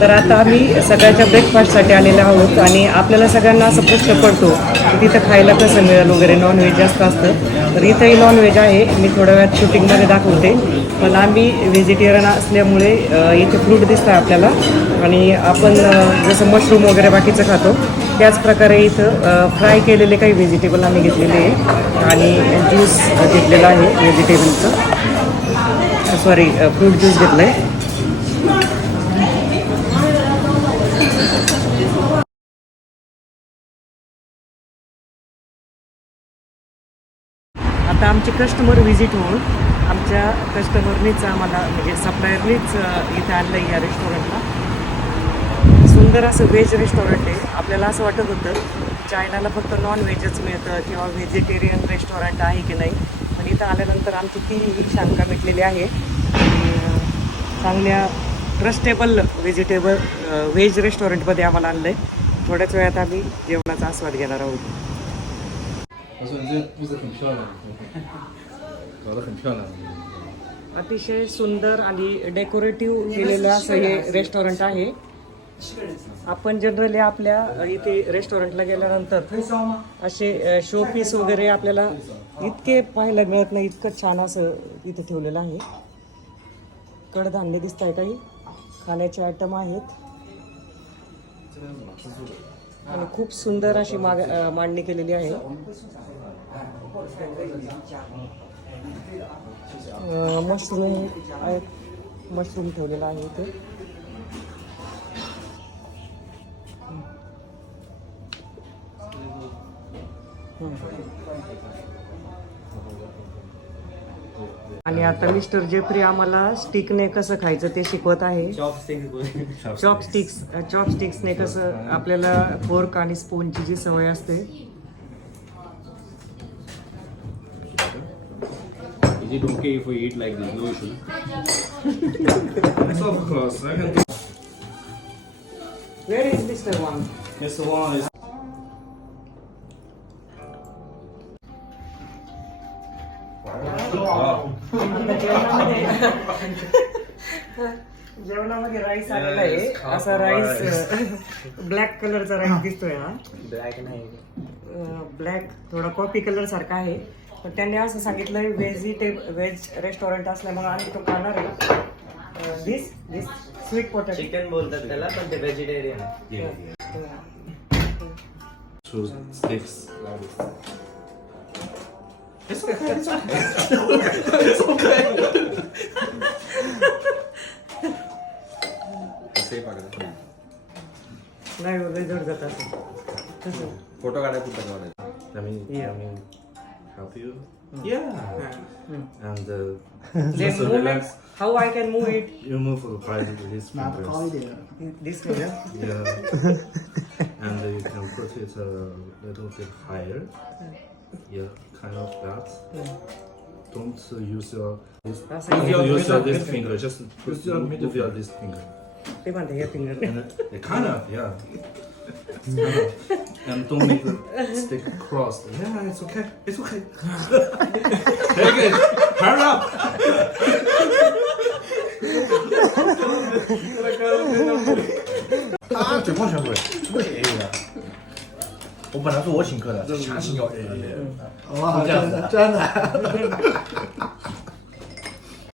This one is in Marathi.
तर आता आम्ही सकाळच्या ब्रेकफास्टसाठी आलेलो आहोत आणि आपल्याला सगळ्यांना असं प्रश्न पडतो की तिथं खायला कसं मिळेल वगैरे नॉनव्हेज जास्त असतं. तर इथंही नॉनव्हेज आहे. मी थोड्या वेळात शूटिंगमध्ये दाखवते. पण आम्ही व्हेजिटेरियन असल्यामुळे इथे फ्रूट दिसतं आहे आपल्याला. आणि आपण जसं मशरूम वगैरे बाकीचं खातो त्याच प्रकारे इथं फ्राय केलेले काही व्हेजिटेबल आम्ही घेतलेले आहे. आणि ज्यूस घेतलेला आहे व्हेजिटेबलचं सॉरी फ्रूट ज्यूस घेतलं आहे आता आमचे कस्टमर व्हिजिट होऊन आमच्या कस्टमरनीच आम्हाला म्हणजे सप्लायरनीच इथे आणलं आहे या रेस्टॉरंटला सुंदर असं व्हेज रेस्टॉरंट आहे. आपल्याला असं वाटत होतं चायनाला फक्त नॉन व्हेजच मिळतं किंवा व्हेजिटेरियन रेस्टॉरंट आहे की नाही. इथं आल्यानंतर आमची ती शंका मिटलेली आहे. चांगल्या ट्रस्टेबल व्हेजिटेबल व्हेज रेस्टॉरंटमध्ये आम्हाला आणलं आहे थोड्याच वेळात आम्ही जेवणाचा आस्वाद घेणार आहोत. अतिशय सुंदर आणि डेकोरेटिव्ह केलेलं असं हे रेस्टॉरंट आहे. आपण जनरली आपल्या इथे रेस्टॉरंटला गेल्यानंतर असे शो पीस वगैरे आपल्याला इतके पाहायला मिळत नाही इतकं छान असं इथे ठेवलेलं आहे. कडधान्य दिसत आहे काही? खाण्याचे आयटम आहेत. आणि खूप सुंदर अशी माग मांडणी केलेली आहे. मशरूम आहेत मशरूम ठेवलेला आहे इथे. आणि आता मिस्टर जेफ्री आम्हाला स्टिकने कसं खायचं ते शिकवत आहे चॉपस्टिक्स चॉपस्टिक्सने कसं आपल्याला फोर्क आणि स्पूनची जी सवय असते Is it okay if we eat like this? No issue. yes, of course. I can do. Where is mister Wong Mr. Wong is. जेवणामध्ये राईस आलेला आहे असा राईस ब्लॅक कलरचा राईस दिसतोय हा. ब्लॅक नाही. ब्लॅक थोडा कॉफी कलर सारखा आहे. पण त्यांनी असं सांगितलंय व्हेजिटेब व्हेज रेस्टॉरंट असल्यामुळे आम्ही तो खाणार आहे. This this sweet potato chicken बोलतात त्याला पण ते vegetarian आहे Two sticks like this. It's okay. It's okay. Safe आहे का? नाही लय जड जात असं तसं फोटो काढायला कुठं काढायचं I mean, I mean, help you? Yeah. And uh, Then just movement, relax. how I can move it You move for the pride with his fingers. this way yeah? Yeah. and uh, you can put it a little bit higher. Yeah, yeah, kind of that. Yeah. Don't uh, use your this. That's don't use your middle this finger. finger. Just use your middle finger. This finger. They want their finger. And uh, kind of yeah. It's kind and don't make the stick crossed. Yeah, it's okay. It's okay. Take it. Hurry up. 我本来是我请客的，强行要 A A，的，这样子，真的。